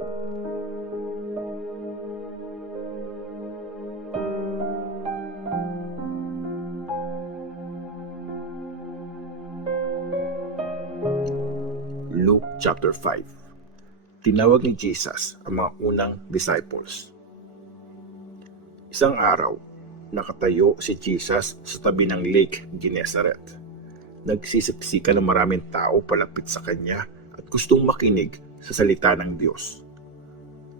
Luke chapter 5. Tinawag ni Jesus ang mga unang disciples. Isang araw, nakatayo si Jesus sa tabi ng Lake Gennesaret. Nagsisiksikan ng maraming tao palapit sa kanya at gustong makinig sa salita ng Diyos.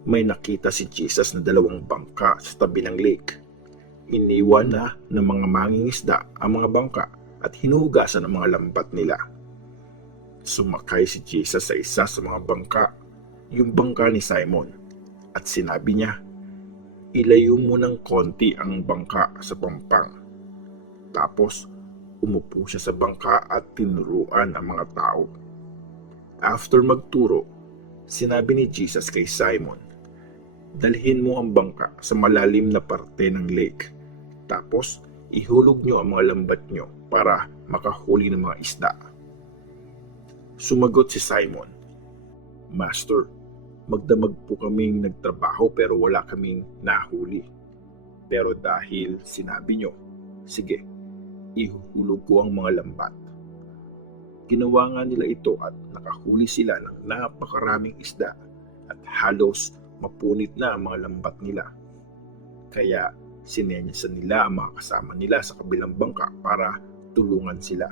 May nakita si Jesus na 2 bangka sa tabi ng lake. Iniwan na ng mga mangingisda ang mga bangka at hinuhugasan ang mga lambat nila. Sumakay si Jesus sa isa sa mga bangka, yung bangka ni Simon, at sinabi niya, "Ilayo mo ng konti ang bangka sa pampang." Tapos, umupo siya sa bangka at tinuruan ang mga tao. After magturo, sinabi ni Jesus kay Simon, "Dalhin mo ang bangka sa malalim na parte ng lake. Tapos, ihulog niyo ang mga lambat niyo para makahuli ng mga isda." Sumagot si Simon, "Master, magdamag po kaming nagtrabaho pero wala kaming nahuli. Pero dahil sinabi niyo, sige, ihuhulog ko ang mga lambat." Ginawa nga nila ito at nakahuli sila ng napakaraming isda at halos mapunit na ang mga lambat nila. Kaya sinenyasan nila ang mga kasama nila sa kabilang bangka para tulungan sila.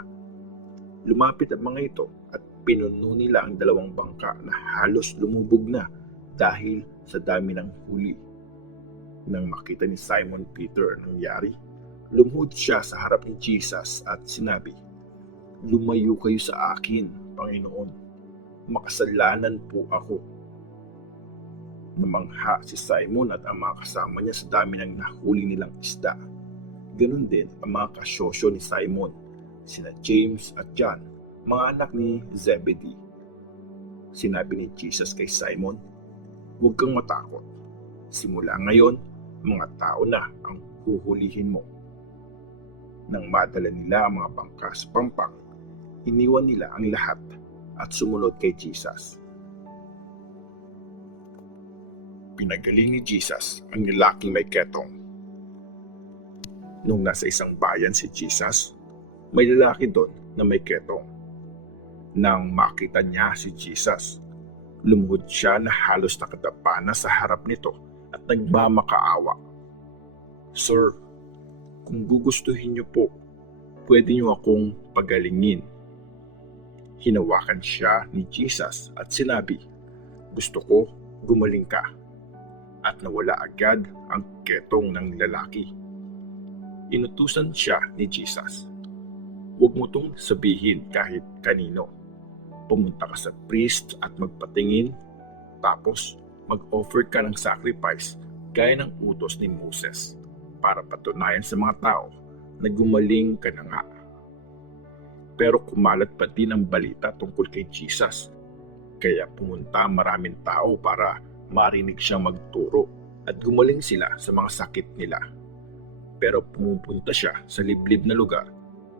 Lumapit ang mga ito at pinuno nila ang 2 bangka na halos lumubog na dahil sa dami ng huli. Nang makita ni Simon Peter ang nangyari, lumuhod siya sa harap ni Jesus at sinabi, "Lumayo kayo sa akin, Panginoon. Makasalanan po ako." Namangha si Simon at ang mga kasama niya sa dami ng nahuli nilang isda. Ganun din ang mga kasosyo ni Simon, sina James at John, mga anak ni Zebedee. Sinabi ni Jesus kay Simon, "Huwag kang matakot. Simula ngayon, mga tao na ang huhulihin mo." Nang madala nila ang mga bangka sa pampang, iniwan nila ang lahat at sumunod kay Jesus. Pinagaling ni Jesus ang lalaking may ketong. Nung nasa isang bayan si Jesus, may lalaki doon na may ketong. Nang makita niya si Jesus, lumuhod siya na halos nakadapa na sa harap nito at nagmamakaawa. "Sir, kung gugustuhin niyo po, pwede niyo akong pagalingin." Hinawakan siya ni Jesus at sinabi, "Gusto ko, gumaling ka." At nawala agad ang ketong ng lalaki. Inutusan siya ni Jesus, "Huwag mo tong sabihin kahit kanino. Pumunta ka sa priest at magpatingin, tapos mag-offer ka ng sacrifice gaya ng utos ni Moses para patunayan sa mga tao na gumaling ka na nga." Pero kumalat pa din ang balita tungkol kay Jesus, kaya pumunta maraming tao para marinig siyang magturo at gumaling sila sa mga sakit nila. Pero pumupunta siya sa liblib na lugar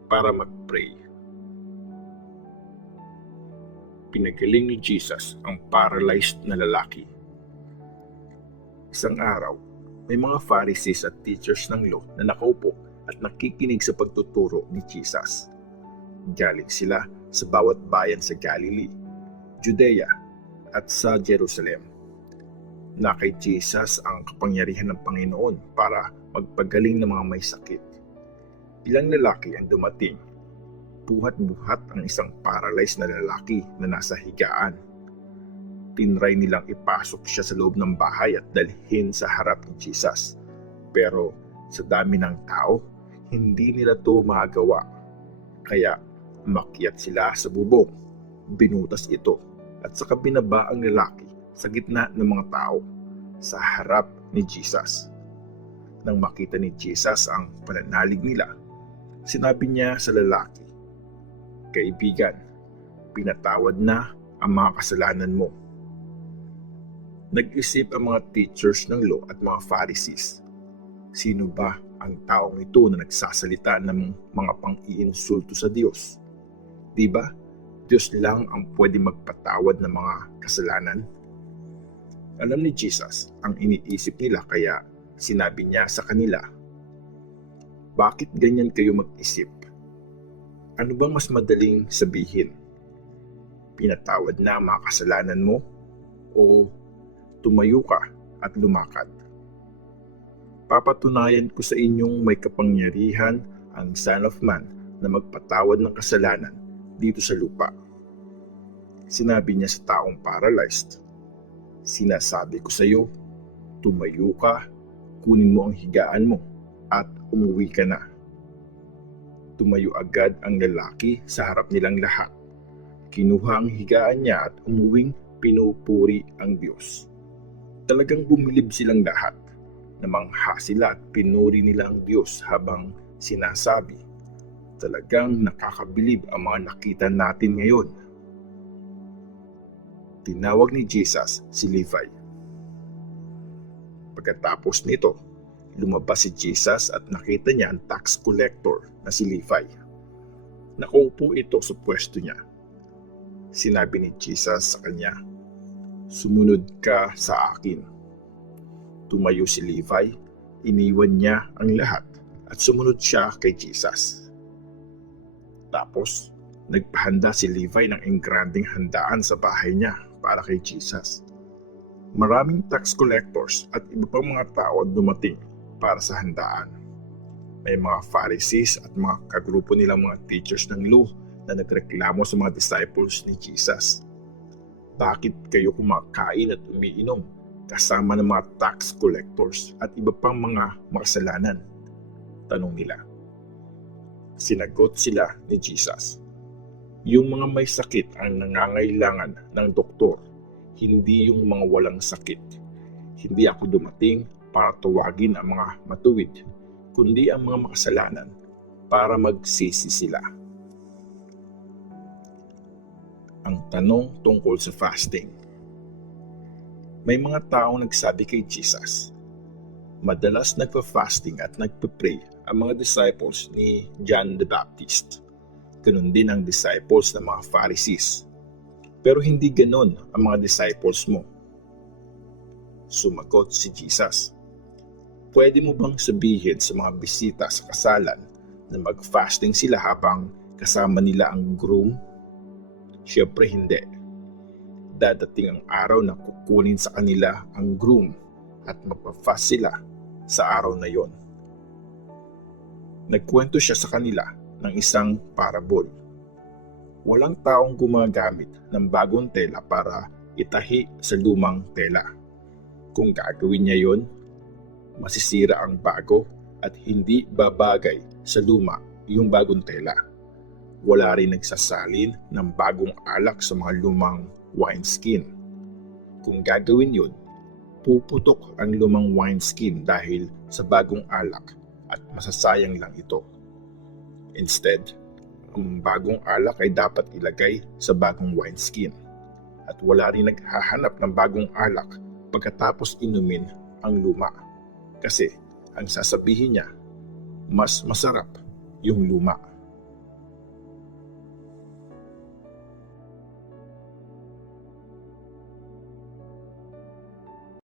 para mag-pray. Pinagaling ni Jesus ang paralyzed na lalaki. Isang araw, may mga Pharisees at teachers ng law na nakaupo at nakikinig sa pagtuturo ni Jesus. Galing sila sa bawat bayan sa Galilee, Judea at sa Jerusalem. Na kay Jesus ang kapangyarihan ng Panginoon para magpagaling ng mga may sakit. Ilang lalaki ang dumating. Buhat-buhat ang isang paralyzed na lalaki na nasa higaan. Tinry nilang ipasok siya sa loob ng bahay at dalhin sa harap ni Jesus. Pero sa dami ng tao, hindi nila to magagawa. Kaya umakyat sila sa bubong, binutas ito at saka binaba ang lalaki sa gitna ng mga tao sa harap ni Jesus. Nang makita ni Jesus ang pananalig nila, sinabi niya sa lalaki, "Kaibigan, pinatawad na ang mga kasalanan mo." Nag-isip ang mga teachers ng law at mga Pharisees, sino ba ang taong ito na nagsasalita ng mga pang-iinsulto sa Diyos? Di ba? Diyos lang ang pwede magpatawad ng mga kasalanan. Alam ni Jesus ang iniisip nila kaya sinabi niya sa kanila, "Bakit ganyan kayo mag-isip? Ano bang mas madaling sabihin? Pinatawad na ang mga kasalanan mo o tumayo ka at lumakad? Papatunayan ko sa inyong may kapangyarihan ang Son of Man na magpatawad ng kasalanan dito sa lupa." Sinabi niya sa taong paralyzed, "Sinasabi ko sa iyo, tumayo ka, kunin mo ang higaan mo at umuwi ka na." Tumayo agad ang lalaki sa harap nilang lahat. Kinuha ang higaan niya at umuwing pinupuri ang Diyos. Talagang bumilib silang lahat. Namangha sila at pinuri nila ang Diyos habang sinasabi, "Talagang nakakabilib ang mga nakita natin ngayon." Tinawag ni Jesus si Levi. Pagkatapos nito, lumabas si Jesus at nakita niya ang tax collector na si Levi. Nakaupo ito sa pwesto niya. Sinabi ni Jesus sa kanya, "Sumunod ka sa akin." Tumayo si Levi, iniwan niya ang lahat at sumunod siya kay Jesus. Tapos, nagpahanda si Levi ng engranding handaan sa bahay niya para kay Jesus. Maraming tax collectors at iba pang mga tao dumating para sa handaan. May mga Pharisees at mga kagrupo nilang mga teachers ng law na nagreklamo sa mga disciples ni Jesus. "Bakit kayo kumakain at umiinom kasama ng mga tax collectors at iba pang mga makasalanan?" Tanong nila. Sinagot sila ni Jesus, "Yung mga may sakit ang nangangailangan ng doktor, hindi yung mga walang sakit. Hindi ako dumating para tuwagin ang mga matuwid, kundi ang mga makasalanan para magsisi sila." Ang tanong tungkol sa fasting. May mga taong nagsabi kay Jesus, madalas nagpa-fasting at nagpe-pray ang mga disciples ni John the Baptist. Ganun din ang disciples ng mga Pharisees. Pero hindi ganon ang mga disciples mo. Sumagot si Jesus, "Pwede mo bang sabihin sa mga bisita sa kasalan na mag-fasting sila habang kasama nila ang groom? Siyempre hindi. Dadating ang araw na kukunin sa kanila ang groom at magpa-fast sila sa araw na yon." Nagkwento siya sa kanila ng isang parabol. Walang taong gumagamit ng bagong tela para itahi sa lumang tela. Kung gagawin niya yon, masisira ang bago at hindi babagay sa luma yung bagong tela. Wala rin nagsasalin ng bagong alak sa mga lumang wineskin. Kung gagawin yun, puputok ang lumang wineskin dahil sa bagong alak at masasayang lang ito. Instead, ang bagong alak ay dapat ilagay sa bagong wineskin at wala rin naghahanap ng bagong alak pagkatapos inumin ang luma. Kasi ang sasabihin niya, mas masarap yung luma.